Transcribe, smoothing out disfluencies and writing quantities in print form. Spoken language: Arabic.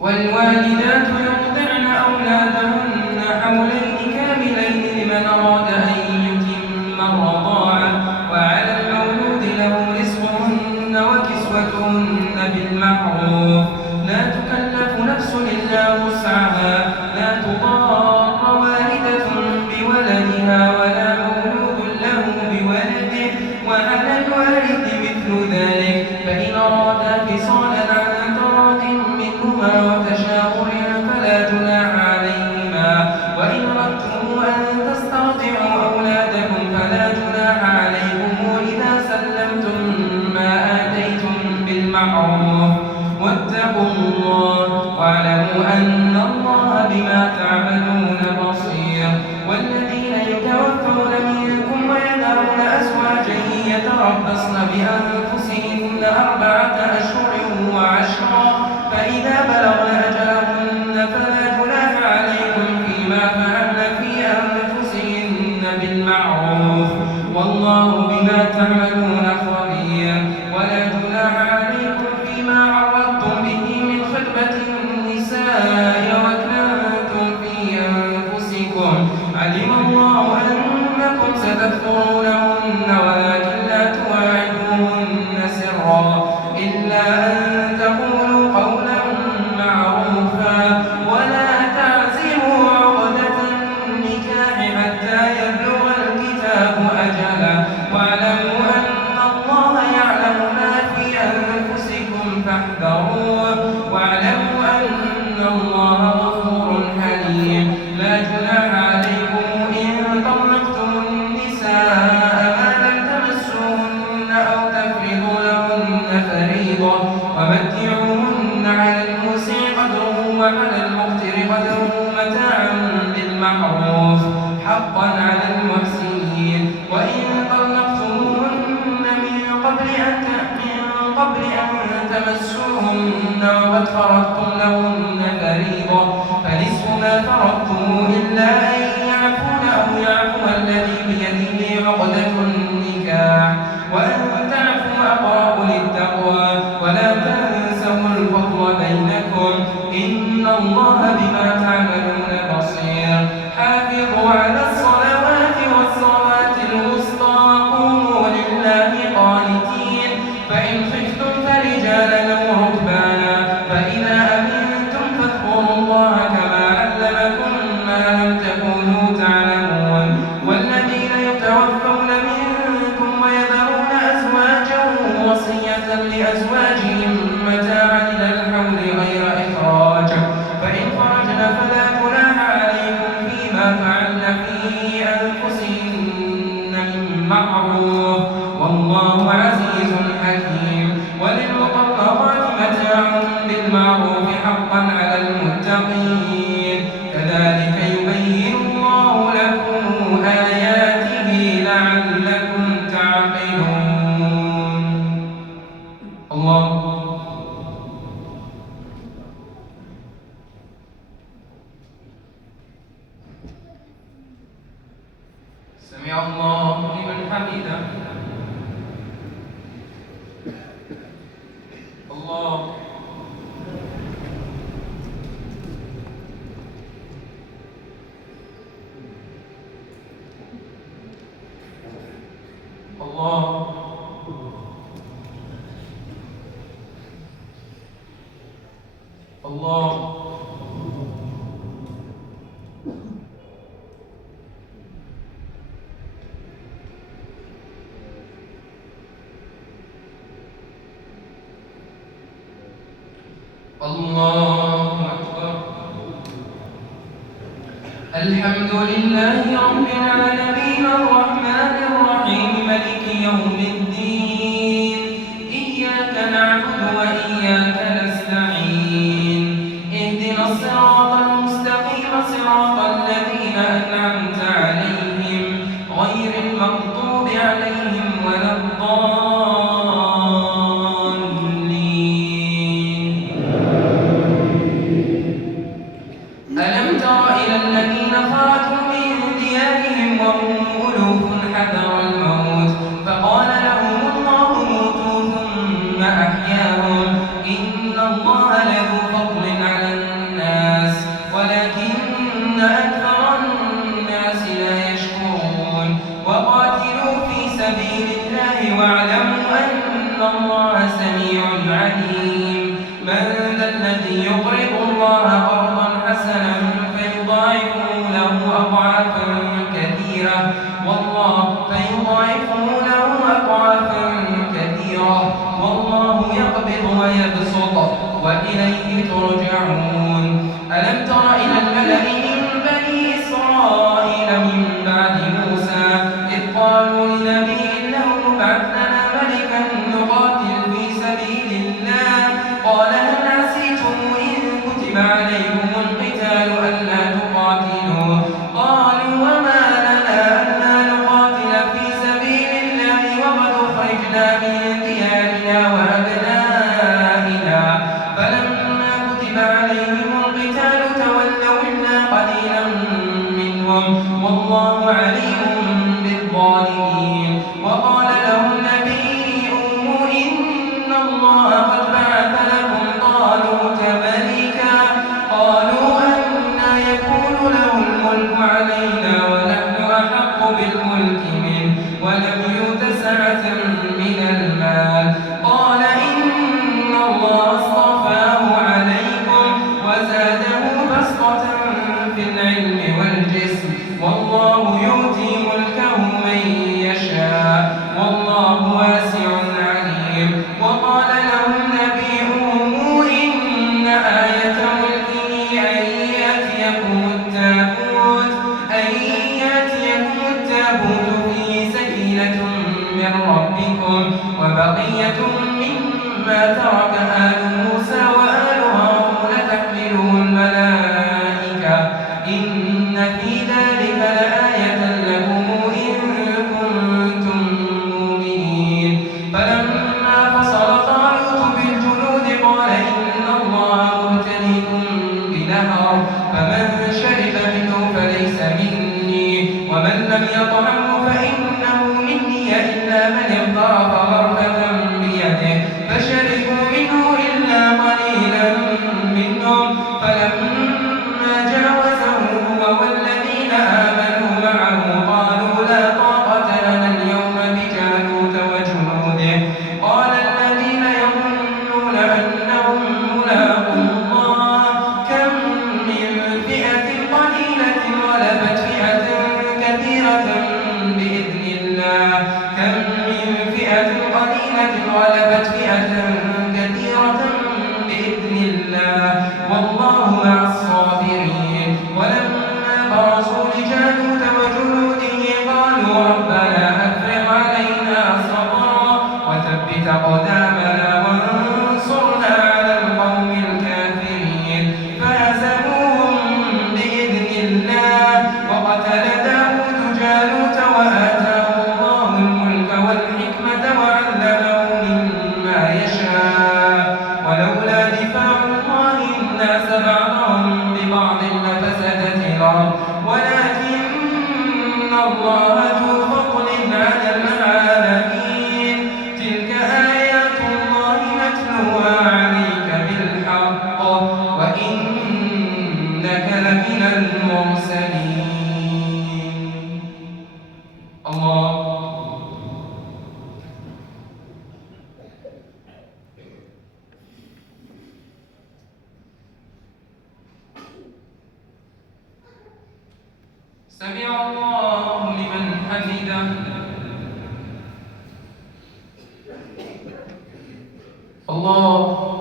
والوالدات يرضعن أولادهن حولين كاملين لمن أراد أن يتم الرضاعة، وعلى المولود له رزقهن وكسوتهن بالمعروف، لا تكلف نفس إلا وسعها، لا تضار والدة بولدها ولا مولود له بولده، وعلى الوارث مثل ذلك، فإن أرادا فصالا عن تراض منهما وتشاور فلا جناح عليهما، وإن أردتم أن تسترضعوا أولادكم فلا جناح عليكم إذا سلمتم ما آتيتم بالمعروف، واتقوا الله واعلموا أن الله بما تعملون بصير. والذين يتوفون منكم ويذرون أزواجا يتربصن بأنفسهن 4 أشهر وعشرا، فإذا بلغن أجلهن فلا جناح عليكم فيما فعلن في أنفسهن بالمعروف، والله بما تعملون خبير. ولا جناح عليكم فيما عرضتم به من خطبة النساء وأكننتم في أنفسكم، علم الله أنكم ستذكرونهن ولكن لا تواعدوهن سرا إلا أن تقولوا قولا معروفا، ولا تعزموا عقدة النكاح حتى يبلغ الكتاب أجله، واعلموا أن الله يعلم ما في أنفسكم فاحذروه، واعلموا أن الله غفور حليم. لا جناح عليكم إن طلقتم النساء ما لم تمسوهن أو تفرضوا لهن فريضة، ومتعوهن على الموسع قدره وعلى المقتر قدره متاعا بالمعروف، حقا على المحسنين. وإن طلقتموهن من قبل أن تمسوهن وقد فرضتم لهن فريضة فنصف ما فرضتم إلا أن يعفون أو يعفو الذي بيده عقدة النكاح، وأن تعفوا أقرب للتقوى، ولا تنسوا الفضل بينكم، إن الله بما تعملون بصير. حافظوا على الصلوات والصلاة الوسطى وقوموا لله قانتين، فإن خفتم فرجالا أو ركبانا، فإذا أمنتم فاذكروا الله كما علمكم ما لم تكونوا تعلمون. والذين يتوفون منكم ويذرون أزواجا وصية لأزواجهم متاعا إلى الحول غير إخراج، فإن خرجن فلا جناح عليكم فيما فعلن في أنفسهن من معروف، والله عزيز حكيم. وللمطلقات متاع بالمعروف حقا على المتقين، كذلك يبين الله لكم آياته لعلكم تعقلون. الله سمع الله لمن حمده. الله الله الله الله أكبر. الحمد لله رب العالمين الرحمن الرحيم مالك يوم الدين، إياك نعبد وإياك نستعين، اهدنا الصراط المستقيم صراط الذين أنعمت عليهم غير المغضوب عليهم ولا الضالين. ألم تر إلى الذين خرجوا من ديارهم وهم ألوف حذر الموت فقال لهم عليم من ذا الذي يقرض الله قرضا حسنا فيضاعفه له أضعافا كثيرة والله يقبض ويبسط وإليه ترجعون ألم تر إلى الملأ من بني إسرائيل من بعد موسى إذ قالوا لنبي له ابعث لنا ملكا نقاتل في سبيل الله قال هل عسيتم إن كتب عليكم القتال ألا تقاتلوا قالوا وما لنا ألا نقاتل في سبيل الله وقد أخرجنا من ديارنا وأبنائنا فلما كتب عليهم القتال تولوا إلا قليلا منهم والله عليم بالظالمين وقال لهم نبيهم إن الله قد بعث لكم طالوت ملكا قالوا أنى يكون له الملك علينا ونحن أحق بالملك منه ولم يؤت سعة من المال قال إن الله اصطفاه عليكم وزاده بسطة في العلم والجسم والله يؤتي ملكه من يشاء والله واسع عليم وقال لهم نبيهم إن آية ملكه أن يأتيكم التابوت فيه سكينة من ربكم وبقية مما ترك آل موسى وآل هارون تحمله الملائكة إن في ذلك لآية لكم إن كنتم مؤمنين فلما فصل طالوت بالجنود قال إن الله مبتليكم بنهر فمن شرب منه فليس مني ومن لم يطعمه فإنه مني إلا من اغترف غرفة بيده فشربوا منه إلا قليلا منهم فلما جاوزه هو والذين آمنوا معه قالوا لا طاقة لنا اليوم بجالوت وجنوده قال الذين يظنون أنهم ملاقو الله كم من فئة قليلة غلبت فئة كثيرة بإذن الله والله مع الصابرين ولما برزوا لجالوت وجنوده قالوا ربنا أفرغ علينا صبرا وثبت أقدامنا وانصرنا على القوم الكافرين فهزموهم بإذن الله وقتل داود جالوت وآتاه الله الملك والحكمة وعلمه مما يشاء ولولا دفاع الله الناس بعضهم ببعض لفسدت الأرض ولكن الله ذو فضل على العالمين تلك آيات الله نتلوها عليك بالحق وإنك لمن المرسلين الله سمع الله لمن حمده الله